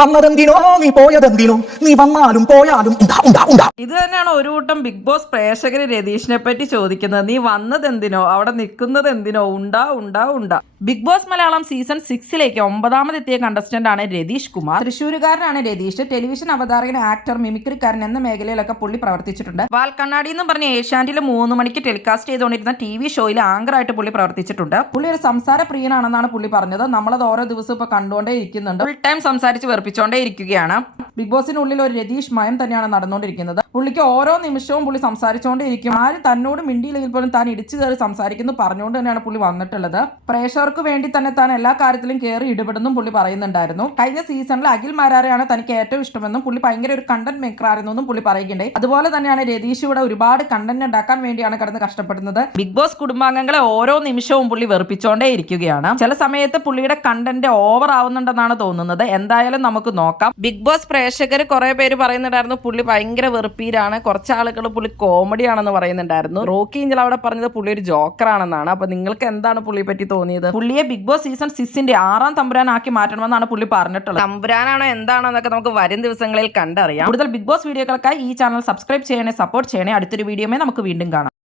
വന്നതെന്തിനോ നീ പോയതെന്തിനോ നീ വന്നാലും പോയാലും ഇത് തന്നെയാണ് ഒരു കൂട്ടം ബിഗ് ബോസ് പ്രേക്ഷകര് രതീഷിനെ പറ്റി ചോദിക്കുന്നത്. നീ വന്നത് എന്തിനോ, അവിടെ നിൽക്കുന്നത് എന്തിനോ, ഉണ്ടാ. ബിഗ് ബോസ് മലയാളം സീസൺ 6ലേക്ക് 9ാമതെത്തിയ കണ്ടസ്റ്റന്റ് ആണ് രതീഷ് കുമാർ. തൃശ്ശൂരുകാരനാണ് രതീഷ്. ടെലിവിഷൻ അവതാരകൻ, ആക്ടർ, മിമിക്രിക്കാരൻ എന്ന മേഖലയിലൊക്കെ പുള്ളി പ്രവർത്തിച്ചിട്ടുണ്ട്. വാൽക്കണ്ണാടി എന്ന് പറഞ്ഞ ഏഷ്യാനെറ്റിൽ 3 മണിക്ക് ടെലികാസ്റ്റ് ചെയ്തുകൊണ്ടിരുന്ന TV ഷോയിൽ ആങ്കറായിട്ട് പുള്ളി പ്രവർത്തിച്ചിട്ടുണ്ട്. പുള്ളി ഒരു സംസാര പ്രിയനാണെന്നാണ് പുള്ളി പറഞ്ഞത്. നമ്മളത് ഓരോ ദിവസവും ഇപ്പൊ കണ്ടുകൊണ്ടേ ഇരിക്കുന്നുണ്ട്. ഫുൾ ടൈം സംസാരിച്ച് വെറുപ്പിച്ചോണ്ടേ ഇരിക്കുകയാണ്. ബിഗ് ബോസിനുള്ളിൽ ഒരു രതീഷ് മയം തന്നെയാണ് നടന്നുകൊണ്ടിരിക്കുന്നത്. പുള്ളിക്ക് ഓരോ നിമിഷവും പുള്ളി സംസാരിച്ചുകൊണ്ടേ ഇരിക്കും. ആരും തന്നോട് മിണ്ടിയില്ലെങ്കിൽ പോലും താൻ ഇടിച്ചു കയറി സംസാരിക്കുന്നു പറഞ്ഞുകൊണ്ട് തന്നെയാണ് പുള്ളി വന്നിട്ടുള്ളത്. പ്രേക്ഷകർക്ക് വേണ്ടി തന്നെ താൻ എല്ലാ കാര്യത്തിലും കയറി ഇടപെടുന്നും പുള്ളി പറയുന്നുണ്ടായിരുന്നു. കഴിഞ്ഞ സീസണിൽ അഖിൽ മാരാരെയാണ് തനിക്ക് ഏറ്റവും ഇഷ്ടമെന്നും പുള്ളി ഭയങ്കര ഒരു കണ്ടന്റ് മേക്കർ ആയിരുന്നെന്നും പുള്ളി പറയുകയുണ്ടായി. അതുപോലെ തന്നെയാണ് രതീഷ് ഇവിടെ ഒരുപാട് കണ്ടന്റ് ഉണ്ടാക്കാൻ വേണ്ടിയാണ് കിടന്ന് കഷ്ടപ്പെടുന്നത്. ബിഗ് ബോസ് കുടുംബാംഗങ്ങളെ ഓരോ നിമിഷവും പുള്ളി വെറുപ്പിച്ചോണ്ടേ ഇരിക്കുകയാണ്. ചില സമയത്ത് പുള്ളിയുടെ കണ്ടന്റ് ഓവർ ആവുന്നുണ്ടെന്നാണ് തോന്നുന്നത്. എന്തായാലും നമുക്ക് നോക്കാം. ബിഗ് ബോസ് പ്രേക്ഷകർ കുറെ പേര് പറയുന്നുണ്ടായിരുന്നു പുള്ളി ഭയങ്കര വെറുപ്പീരാണ്. കുറച്ച് ആളുകൾ പുള്ളി കോമഡി ആണെന്ന് പറയുന്നുണ്ടായിരുന്നു. റോക്കി ഏഞ്ചൽ അവിടെ പറഞ്ഞത് പുള്ളി ഒരു ജോക്കർ ആണെന്നാണ്. അപ്പൊ നിങ്ങൾക്ക് എന്താണ് പുള്ളിയെ പറ്റി തോന്നിയത്? പുള്ളിയെ ബിഗ് ബോസ് സീസൺ 6ന്റെ 6ാം തമ്പുരാനാക്കി മാറ്റണമെന്നാണ് പുള്ളി പറഞ്ഞിട്ടുള്ളത്. തമ്പുരാനാണോ എന്താണോ എന്നൊക്കെ നമുക്ക് വരും ദിവസങ്ങളിൽ കണ്ടറിയാം. കൂടുതൽ ബിഗ് ബോസ് വീഡിയോകൾക്കായി ഈ ചാനൽ സബ്സ്ക്രൈബ് ചെയ്യണേ, സപ്പോർട്ട് ചെയ്യണേ. അടുത്തൊരു വീഡിയോമേ നമുക്ക് വീണ്ടും കാണാം.